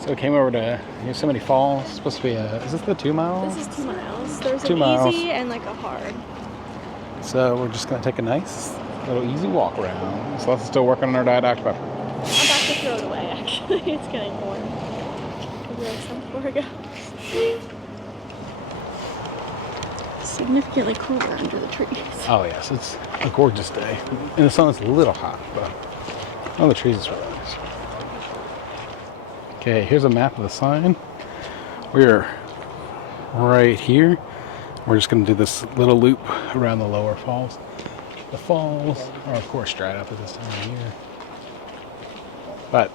So we came over to Yosemite Falls. It's supposed to be is this the 2 miles? This is 2 miles. There's 2 an miles. easy and like a hard. So we're just gonna take a nice little easy walk around. So let's still work on our Diet Dr. Pepper. I'm about to throw it away actually. It's getting warm. Maybe like some before I go. Significantly cooler under the trees. Oh yes, it's a gorgeous day. And the sun is a little hot, but oh, the trees is really nice. Okay, here's a map of the sign. We're right here. We're just going to do this little loop around the lower falls. The falls are, of course, dried up at this time of year. But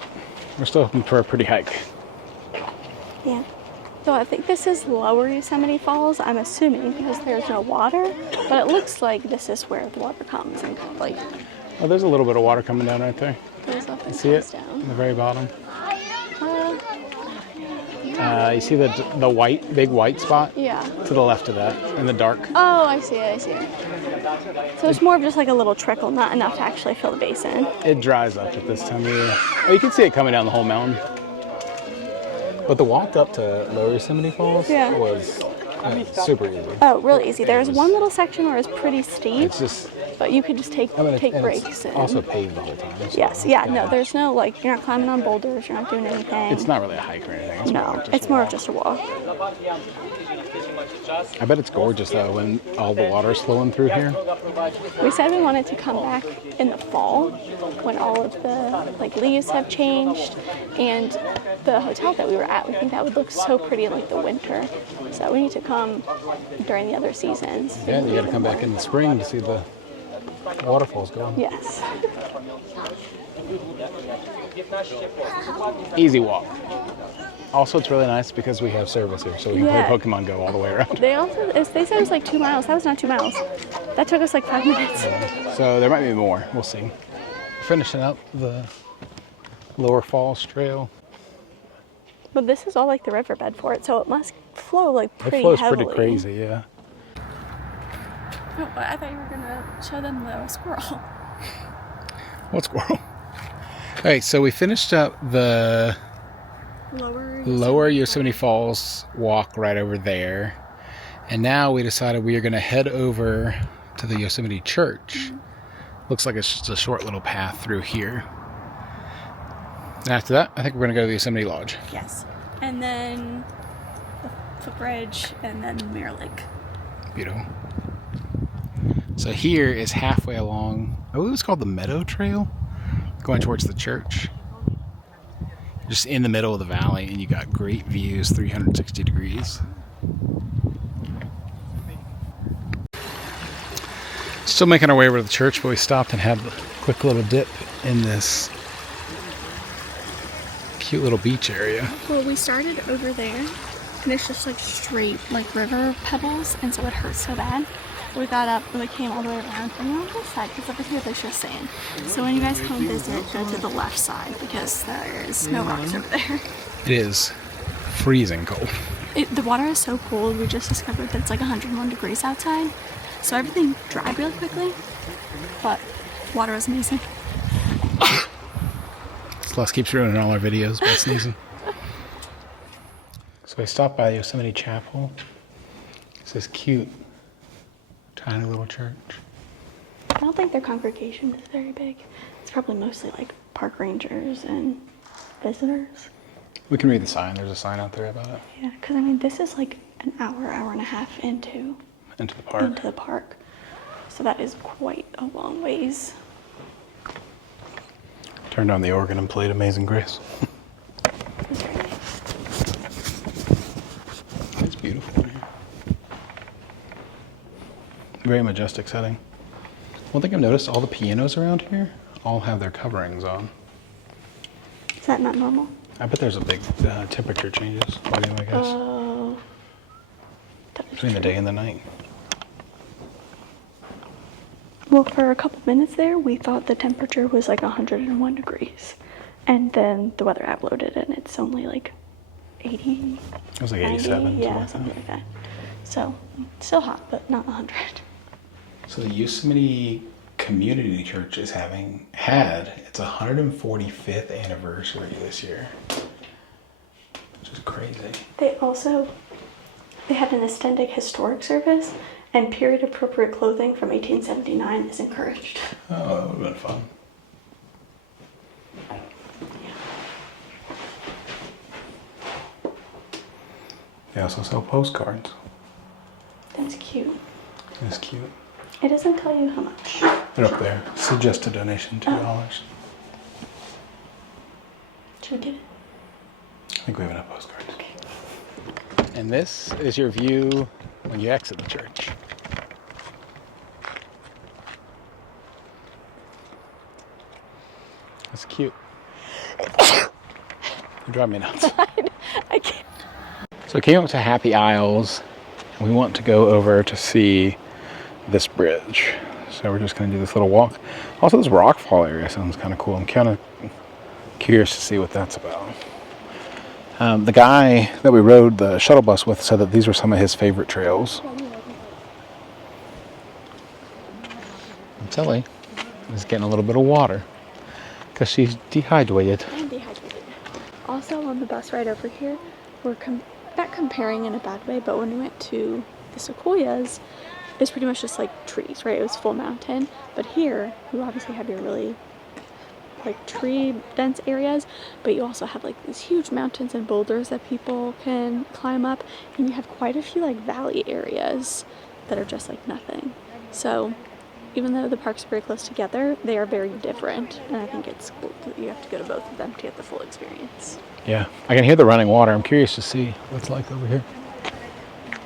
we're still hoping for a pretty hike. Yeah. So I think this is lower Yosemite Falls, I'm assuming, because there's no water. But it looks like this is where the water comes and like... Oh, there's a little bit of water coming down right there. Goes up and You see it? down. On the very bottom. You see the white, big white spot? Yeah. To the left of that, in the dark. Oh, I see it. So it's more of just like a little trickle, not enough to actually fill the basin. It dries up at this time of year. Oh, you can see it coming down the whole mountain. But the walk up to Lower Yosemite Falls was super easy. Oh, really easy. There's one little section where it's pretty steep, It's just but you could just take breaks. It's And also paved the whole time. So yes, yeah, no, there's no like you're not climbing on boulders, you're not doing anything. it's not really a hike or anything. No, it's more of just a walk. I bet it's gorgeous though when all the water's flowing through here. We said we wanted to come back in the fall when all of the like leaves have changed, and the hotel that we were at, we think that would look so pretty in like the winter. So we need to come during the other seasons. Yeah, you got to come back in the spring to see the waterfalls going. Yes. Easy walk. Also, it's really nice because we have service here, so we can play Pokemon Go all the way around. They said it was like 2 miles. That was not 2 miles. That took us like 5 minutes. So there might be more. We'll see. Finishing up the Lower Falls Trail. But this is all like the riverbed for it, so it must flow like pretty It flows heavily. pretty crazy, yeah. Oh, I thought you were gonna show them the squirrel. What squirrel? All right, so we finished up the Lower Yosemite Falls walk right over there. And now we decided we are going to head over to the Yosemite Church. Mm-hmm. Looks like it's just a short little path through here. And after that, I think we're going to go to the Yosemite Lodge. Yes. And then the footbridge and then Mirror Lake. Beautiful. So here is halfway along, I believe it's called the Meadow Trail, going towards the church. Just in the middle of the valley, and you got great views, 360 degrees. Still making our way over to the church, but we stopped and had a quick little dip in this cute little beach area. Well, we started over there, and it's just like straight like river pebbles, and so it hurts so bad. We got up and we came all the way around and we're on this side because over here there's just sand. So when you guys come visit, go to the left side because there is no rocks over there. It is freezing cold. The water is so cold, we just discovered that it's like 101 degrees outside. So everything dried really quickly, but water was amazing. Celeste keeps ruining all our videos by sneezing. So I stopped by Yosemite Chapel. It's this cute tiny little church. I don't think their congregation is very big. It's probably mostly like park rangers and visitors. We can read the sign. There's a sign out there about it. Yeah, because I mean, this is like an hour and a half into the park. Into the park. So that is quite a long ways. Turned on the organ and played Amazing Grace. It's very nice. It's beautiful in here. Very majestic setting. One thing I've noticed, all the pianos around here all have their coverings on. Is that not normal? I bet there's a big temperature changes. What do you guess? Between the day and the night. Well, for a couple minutes there, we thought the temperature was like 101 degrees. And then the weather app loaded and it's only like 80. It was like 87. Yeah, something like that. So, still hot, but not 100. So the Yosemite Community Church is had its 145th anniversary this year. which is crazy. They had an extended historic service, and period-appropriate clothing from 1879 is encouraged. Oh, that would have been fun. They also sell postcards. That's cute. It's cute. It doesn't tell you how much. They're up there. Suggest a donation, $2. Should we get it? I think we have enough postcards. Okay. And this is your view when you exit the church. That's cute. You drive me nuts. I can't. So we came up to Happy Isles, and we want to go over to see this bridge. So we're just going to do this little walk. Also, this rockfall area sounds kind of cool. I'm kind of curious to see what that's about. The guy that we rode the shuttle bus with said that these were some of his favorite trails. And Tilly is getting a little bit of water because she's dehydrated. I'm dehydrated. Also, on the bus ride over here, we're not comparing in a bad way, but when we went to the sequoias, it's pretty much just like trees, right? It was full mountain. But here, you obviously have your really like tree dense areas, but you also have like these huge mountains and boulders that people can climb up, and you have quite a few like valley areas that are just like nothing. So even though the parks are very close together, they are very different, and I think it's cool that you have to go to both of them to get the full experience. Yeah, I can hear the running water. I'm curious to see what it's like over here.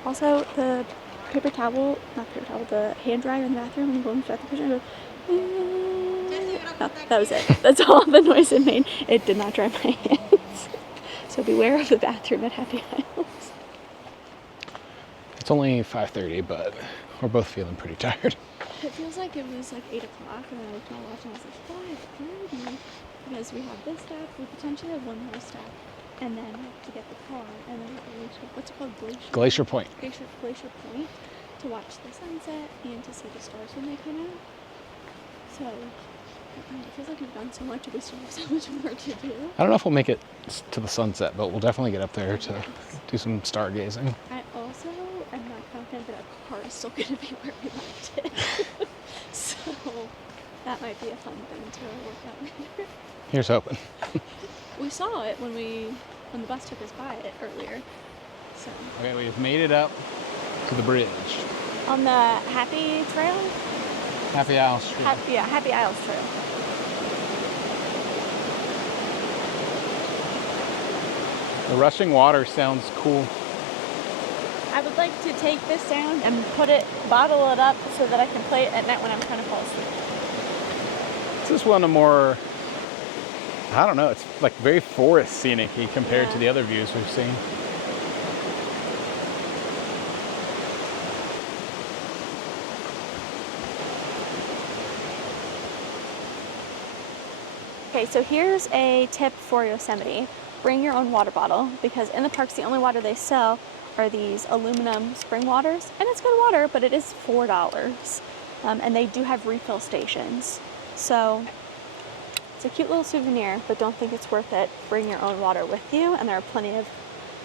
Also, the the hand dryer in the bathroom, when you go into the bathroom, it goes, oh, that was it. That's all the noise it made. It did not dry my hands. So beware of the bathroom at Happy Isles. It's only 5:30, but we're both feeling pretty tired. It feels like it was like 8 o'clock, and I looked at my watch and I was like, 5:30. Because we have this stop, we potentially have one more stop, and then we have to get the car, and then we have to reach, what's it called? Glacier Point. Glacier Point, to watch the sunset and to see the stars when they come out. So it feels like we've done so much, we still have so much more to do. I don't know if we'll make it to the sunset, but we'll definitely get up there to do some stargazing. I also am not confident that our car is still going to be where we left it. So that might be a fun thing to work out later. Here's hoping. We saw it when the bus took us by it earlier. So Okay, we've made it up to the bridge. on the Happy Trail? Happy Isles Street. Happy Isles Trail. The rushing water sounds cool. I would like to take this down and bottle it up so that I can play it at night when I'm trying to fall asleep. This is one of more, I don't know, it's like very forest scenic-y compared to the other views we've seen. Okay, so here's a tip for Yosemite. Bring your own water bottle, because in the parks the only water they sell are these aluminum spring waters, and it's good water, but it is $4. And they do have refill stations. So it's a cute little souvenir, but don't think it's worth it. Bring your own water with you, and there are plenty of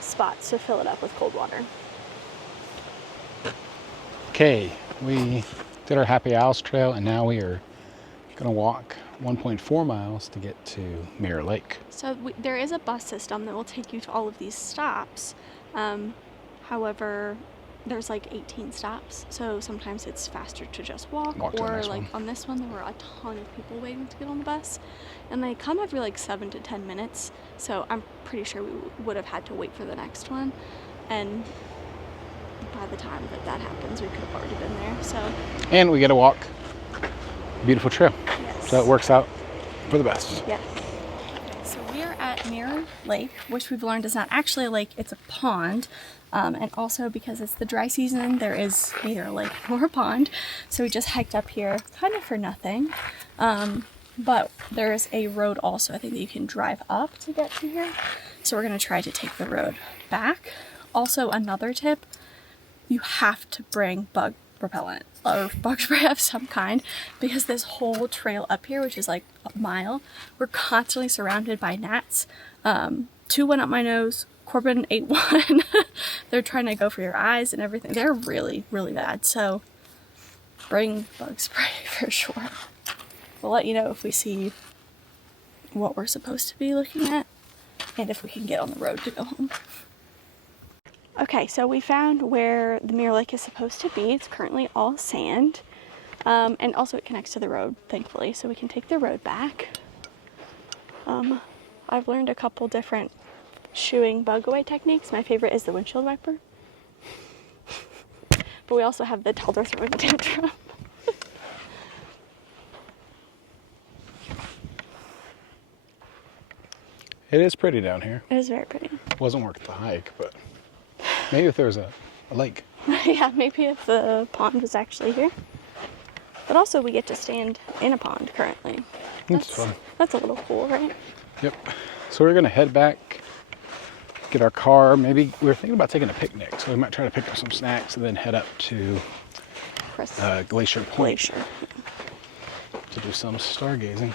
spots to fill it up with cold water. Okay, we did our Happy Isles Trail, and now we are going to walk 1.4 miles to get to Mirror Lake. So there is a bus system that will take you to all of these stops. However, there's like 18 stops, so sometimes it's faster to just walk or like on this one there were a ton of people waiting to get on the bus, and they come every like 7 to 10 minutes, so I'm pretty sure we would have had to wait for the next one, and by the time that happens we could have already been there. So and we get to walk a beautiful trail. Yes. So it works out for the best. Yes. So we are at Mirror Lake, which we've learned is not actually a lake, it's a pond. And also because it's the dry season, there is neither a lake nor a pond. So we just hiked up here kind of for nothing. But there's a road also, I think, that you can drive up to get to here. So we're going to try to take the road back. Also, another tip, you have to bring bug repellent or bug spray of some kind, because this whole trail up here, which is like a mile, we're constantly surrounded by gnats. 2 went up my nose, Corbin ate one. They're trying to go for your eyes and everything. They're really, really bad. So bring bug spray for sure. We'll let you know if we see what we're supposed to be looking at and if we can get on the road to go home. Okay, so we found where the Mirror Lake is supposed to be. It's currently all sand. And also it connects to the road, thankfully, so we can take the road back. I've learned a couple different shooing bug away techniques. My favorite is the windshield wiper. But we also have the toddler throwing a tantrum. It is pretty down here. It is very pretty. It wasn't worth the hike, but maybe if there was a lake. Yeah, maybe if the pond was actually here. But also we get to stand in a pond currently. That's fun. That's a little cool, right? Yep. So we're going to head back, get our car. Maybe we were thinking about taking a picnic, so we might try to pick up some snacks and then head up to Glacier Point to do some stargazing.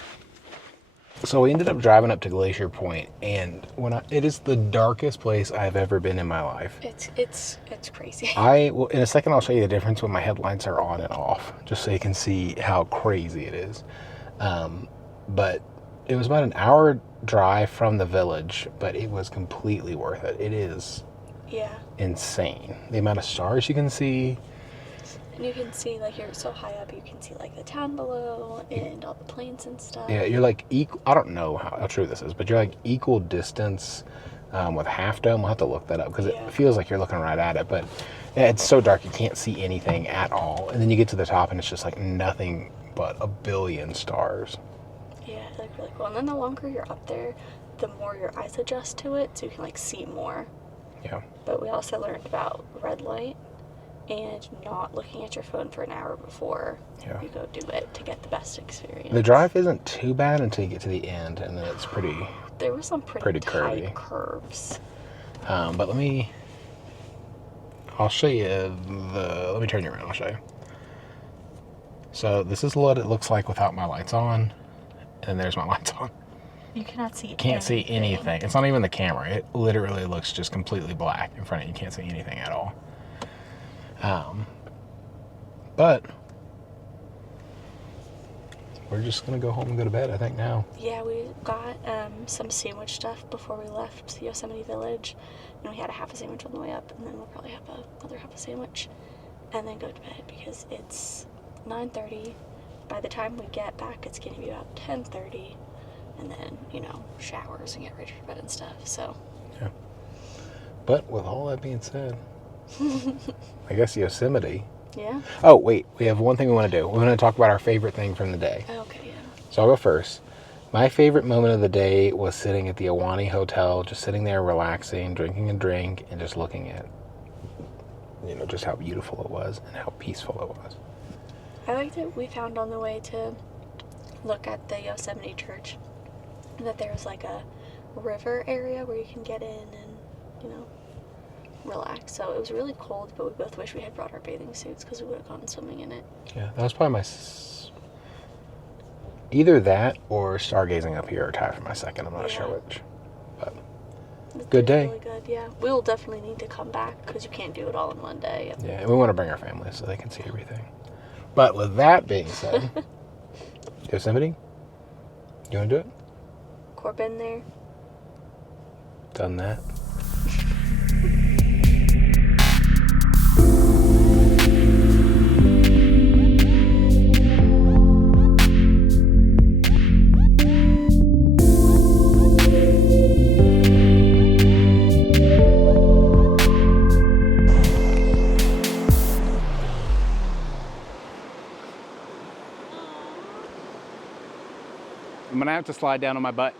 So we ended up driving up to Glacier Point, and it is the darkest place I've ever been in my life. It's crazy. In a second I'll show you the difference when my headlights are on and off, just so you can see how crazy it is. But it was about an hour drive from the village, but it was completely worth it. It is insane. The amount of stars you can see. And you can see, like, you're so high up, you can see, like, the town below and all the planes and stuff. Yeah, you're like I don't know how true this is, but you're like equal distance with Half Dome. We'll have to look that up because it feels like you're looking right at it, but it's so dark you can't see anything at all. And then you get to the top and it's just like nothing but a billion stars. Yeah, like really cool. And then the longer you're up there, the more your eyes adjust to it, so you can like see more. Yeah. But we also learned about red light and not looking at your phone for an hour before you go do it to get the best experience. The drive isn't too bad until you get to the end, and then it's pretty. There were some pretty tight curvy curves. But I'll show you let me turn you around, I'll show you. So this is what it looks like without my lights on, and there's my lights on. You cannot see Can't see anything. It's not even the camera. It literally looks just completely black in front of you. You can't see anything at all. But we're just gonna go home and go to bed, I think, now. Yeah, we got some sandwich stuff before we left Yosemite Village, and we had a half a sandwich on the way up, and then we'll probably have another half a sandwich, and then go to bed because it's 9:30. By the time we get back, it's gonna be about 10:30, and then showers and get ready for bed and stuff. So. Yeah. But with all that being said, I guess Yosemite. Yeah. Oh, wait. We have one thing we want to do. We want to talk about our favorite thing from the day. Okay, yeah. So I'll go first. My favorite moment of the day was sitting at the Ahwahnee Hotel, just sitting there relaxing, drinking a drink, and just looking at, just how beautiful it was and how peaceful it was. I liked it. We found on the way to look at the Yosemite Church that there's like a river area where you can get in and, relax. So it was really cold, but we both wish we had brought our bathing suits because we would have gone swimming in it. Yeah, that was probably either that or stargazing up here are tied for my second. I'm not sure which. But good day. Really good, yeah. We'll definitely need to come back because you can't do it all in one day. Yeah, and we want to bring our family so they can see everything. But with that being said, Yosemite, you want to do it? Corbin there. Done that. I'm gonna have to slide down on my butt.